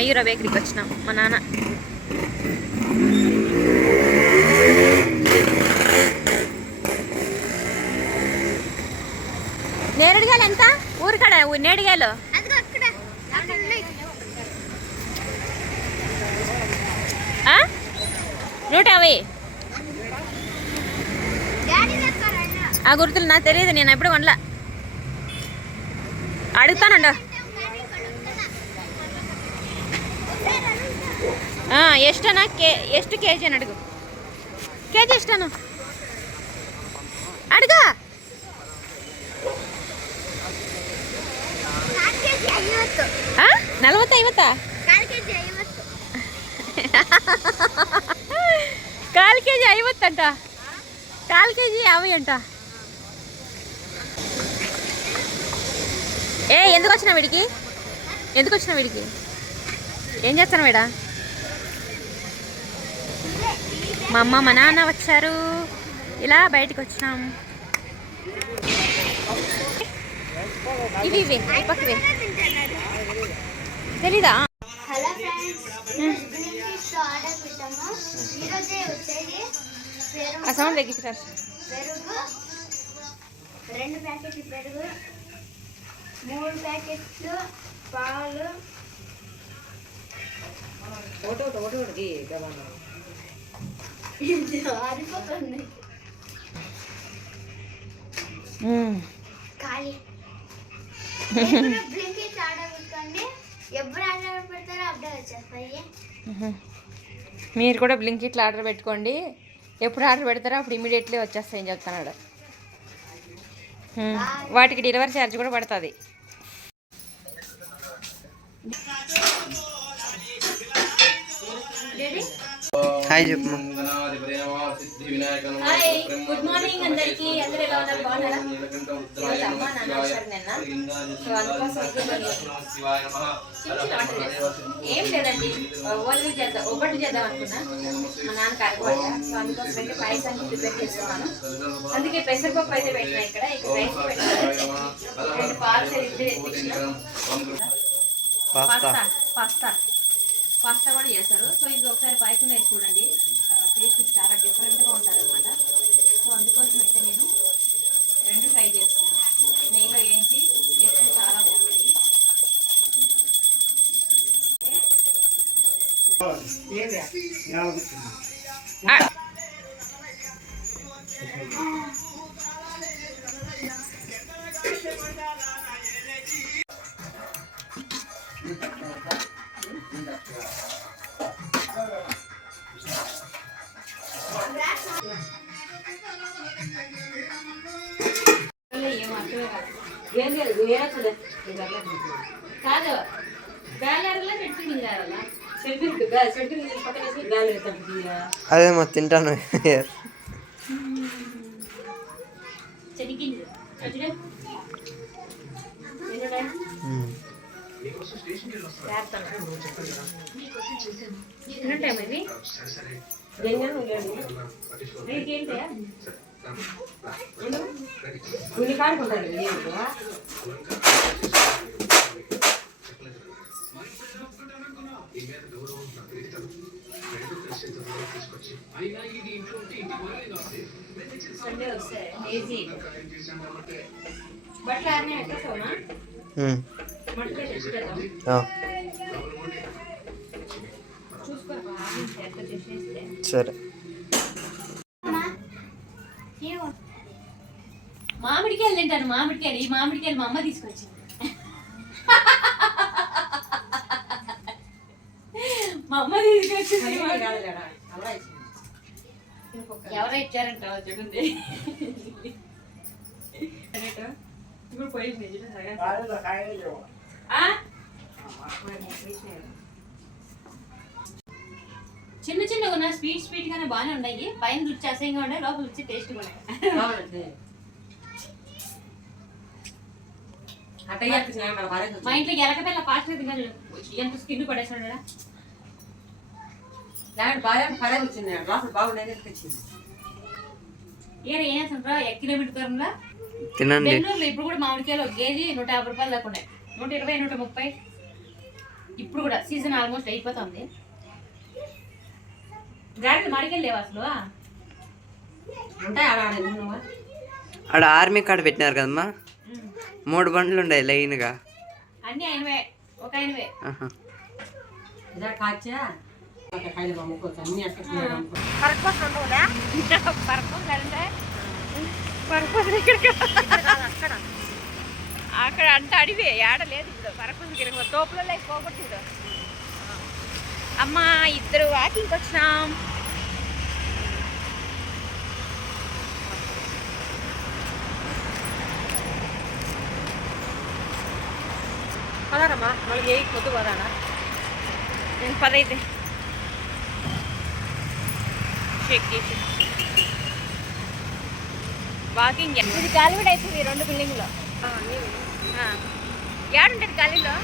మయూర బేకరీకి వచ్చినాం. మా నాన్న నేరేడుగాయలు ఎంత ఊరికాడ నేడుగాయలు 150. ఆ గుర్తులు నాకు తెలియదు, నేను ఎప్పుడు కొనలా. అడుగుతానండి. ఎಷ್ಟనా ಎಷ್ಟು కేజీ అని అడుగు. కేజీ ఎಷ್ಟను అడుగా. ನಲವತ್ತು 50 ಕಾಲು ಕೆಜಿ 50 ಅಂಟ, ಕಾಲು ಕೆಜಿ 50 అంట. ఎందుకు వచ్చినా వీడికి, ఎందుకు వచ్చినా వీడికి? ఏం చేస్తాను వీడా? మా అమ్మ మా నాన్న వచ్చారు, ఇలా బయటకు వచ్చినాం. ఇవి పక్కవే తెలీదా? ఆ సౌండ్ తగ్గించారు. పెరుగు 2 ప్యాకెట్లు, పెరుగు 3 ప్యాకెట్లు, పాలు ఆరిపోతుంది. ఖాళీ బ్లింకిట్ ఆర్డర్ పెట్టుకోండి. ఎప్పుడు ఆర్డర్ పెడతారో అప్పుడే వచ్చేస్తాయి. మీరు కూడా బ్లింకిట్లో ఆర్డర్ పెట్టుకోండి, ఎప్పుడు ఆర్డర్ పెడతారో అప్పుడు ఇమీడియట్లీ వచ్చేస్తాయని చెప్తున్నాడు. వాటికి డెలివరీ ఛార్జ్ కూడా పడుతుంది. హాయ్ చెప్పు. గుడ్ మార్నింగ్ అందరికి. అందరూ ఎలా ఉన్నారు? బాగున్నారా? అమ్మ నాన్న వచ్చారు నిన్న, సో అందుకోసం ఏం లేదండి, ఓన్లీ చేద్దాం, ఒబ్బట్టు చేద్దాం అనుకున్నా. మా నాన్న కరగబడ్డ, సో అందుకోసం అయితే పాయసాన్ని ప్రిపేర్ చేస్తున్నాను. అందుకే పెసరపప్పు అయితే పెట్టినా ఇక్కడ. ఇక్కడ రైస్ పెట్టాను, 2 పాలు పాస్తా కూడా చేస్తారు. సో ఇది ఒకసారి పాయసం వేసి చూడండి, టేస్ట్ చాలా డిఫరెంట్గా ఉంటుంది అనమాట. సో అందుకోసం అయితే నేను 2 ట్రై చేస్తున్నాను. నెయ్యిలో వేయించి వేస్తే చాలా బాగుంటాయి. కాదు అదేమో తింటాను. సరే. మామిడికాయలు తింటాను. మామిడికాయలు, ఈ మామిడికాయలు మా అమ్మ తీసుకొచ్చింది. మా అమ్మ తీసుకొచ్చింది. ఎవరో ఇచ్చారంట చూడండి. ఇప్పుడు పోయింది. చిన్న చిన్నగా ఉన్న స్వీట్ గానే బాగానే ఉన్నాయి. పైన రుచి అసహ్యంగా ఉన్నాయి, లోపల రుచి టేస్ట్ కూడా. మా ఇంట్లో ఎలకపిల్ల పాస్టర్ తిన్నాడు, ఎంత స్కిన్ పడేసాడు. కిలోమీటర్ దూరంలో బెంగళూరులో ఇప్పుడు కూడా మామిడికాయలు 1 కేజీ 150 రూపాయలు దాకా ఉన్నాయి. 120, 130. ఇప్పుడు కూడా సీజన్ ఆల్మోస్ట్ అయిపోతుంది. గాడిలు మడికెళ్ళి లేవు అసలు. ఉంటాయి ఆడ ఆర్మీ కార్డు పెట్టినారు కదమ్మా, 3 బండ్లు ఉన్నాయి లైన్గా. అన్నీ ఆయనవే, ఒక ఆయనవే. అక్కడ అంత అడివే ఏడలేదు. ఇప్పుడు పరపతి తిరగ తోపులలో పోగొట్టు. అమ్మా ఇద్దరు వాకింగ్కి వచ్చినాం. పదారమ్మా మళ్ళీ పొద్దు పదానా నేను 10 అయితే షేక్ చేసి వాకింగ్. ఇది గాలివిడ అవుతుంది 2 బిల్డింగ్లో. ఏడుంటుంది గాలిలో?